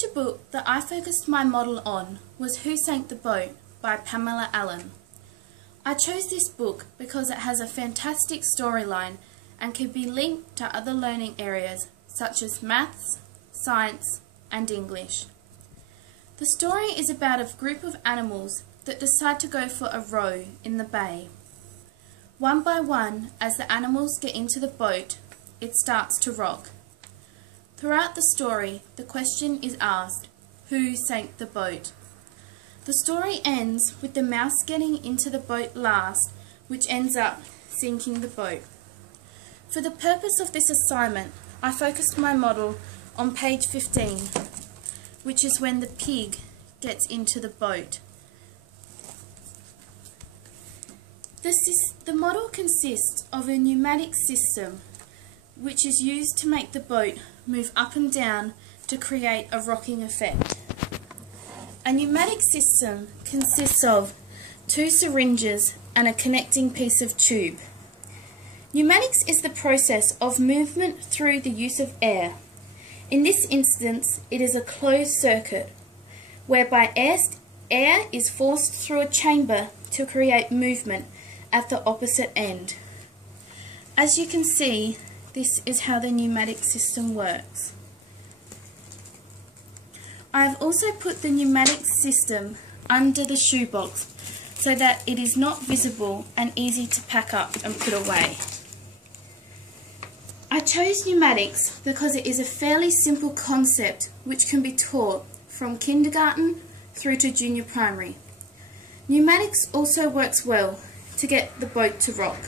The book that I focused my model on was Who Sank the Boat by Pamela Allen. I chose this book because it has a fantastic storyline and can be linked to other learning areas such as maths, science and English. The story is about a group of animals that decide to go for a row in the bay. One by one, as the animals get into the boat, it starts to rock. Throughout the story, the question is asked, who sank the boat? The story ends with the mouse getting into the boat last, which ends up sinking the boat. For the purpose of this assignment, I focused my model on page 15, which is when the pig gets into the boat. The model consists of a pneumatic system which is used to make the boat move up and down to create a rocking effect. A pneumatic system consists of two syringes and a connecting piece of tube. Pneumatics is the process of movement through the use of air. In this instance, it is a closed circuit, whereby air is forced through a chamber to create movement at the opposite end. As you can see, this is how the pneumatic system works. I have also put the pneumatic system under the shoebox so that it is not visible and easy to pack up and put away. I chose pneumatics because it is a fairly simple concept which can be taught from kindergarten through to junior primary. Pneumatics also works well to get the boat to rock.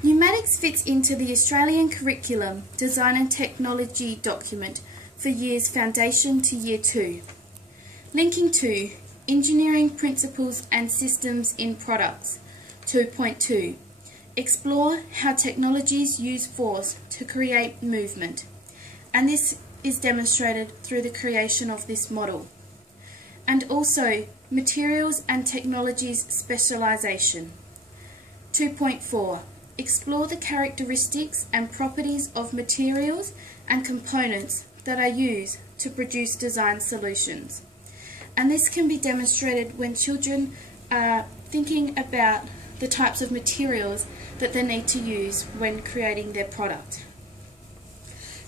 Pneumatics fits into the Australian Curriculum Design and Technology document for years Foundation to Year 2. Linking to Engineering Principles and Systems in Products 2.2. Explore how technologies use force to create movement. And this is demonstrated through the creation of this model. And also Materials and Technologies Specialisation 2.4. Explore the characteristics and properties of materials and components that are used to produce design solutions. And this can be demonstrated when children are thinking about the types of materials that they need to use when creating their product.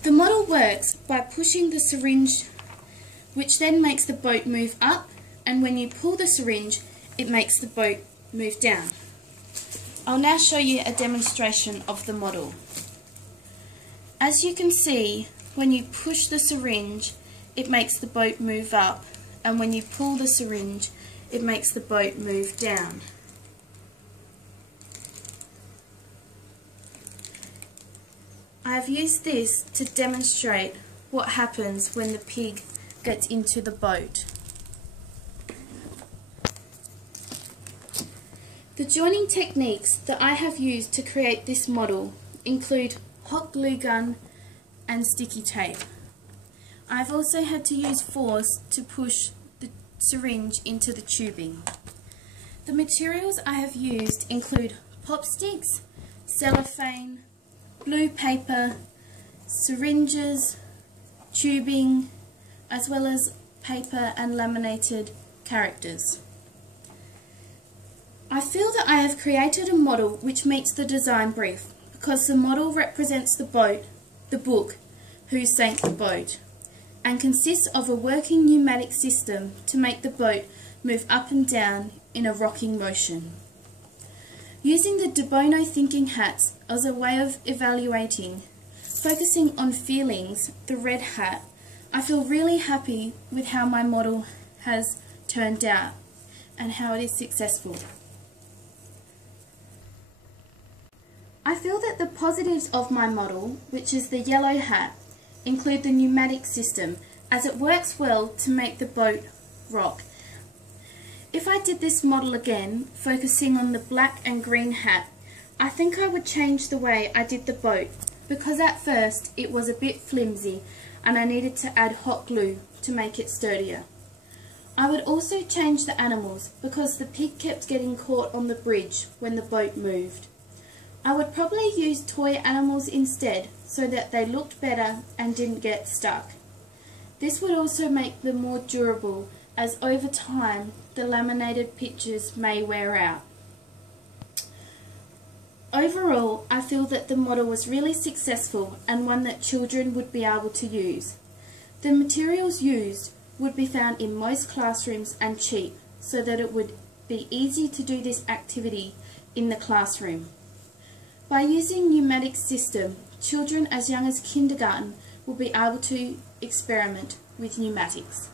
The model works by pushing the syringe, which then makes the boat move up, and when you pull the syringe, it makes the boat move down. I'll now show you a demonstration of the model. As you can see, when you push the syringe, it makes the boat move up, and when you pull the syringe, it makes the boat move down. I have used this to demonstrate what happens when the pig gets into the boat. The joining techniques that I have used to create this model include hot glue gun and sticky tape. I've also had to use force to push the syringe into the tubing. The materials I have used include pop sticks, cellophane, blue paper, syringes, tubing, as well as paper and laminated characters. I feel that I have created a model which meets the design brief because the model represents the book, Who Sank the Boat, and consists of a working pneumatic system to make the boat move up and down in a rocking motion. Using the De Bono thinking hats as a way of evaluating, focusing on feelings, the red hat, I feel really happy with how my model has turned out and how it is successful. I feel that the positives of my model, which is the yellow hat, include the pneumatic system as it works well to make the boat rock. If I did this model again, focusing on the black and green hat, I think I would change the way I did the boat because at first it was a bit flimsy and I needed to add hot glue to make it sturdier. I would also change the animals because the pig kept getting caught on the bridge when the boat moved. I would probably use toy animals instead so that they looked better and didn't get stuck. This would also make them more durable, as over time the laminated pictures may wear out. Overall, I feel that the model was really successful and one that children would be able to use. The materials used would be found in most classrooms and cheap, so that it would be easy to do this activity in the classroom. By using pneumatic system, children as young as kindergarten will be able to experiment with pneumatics.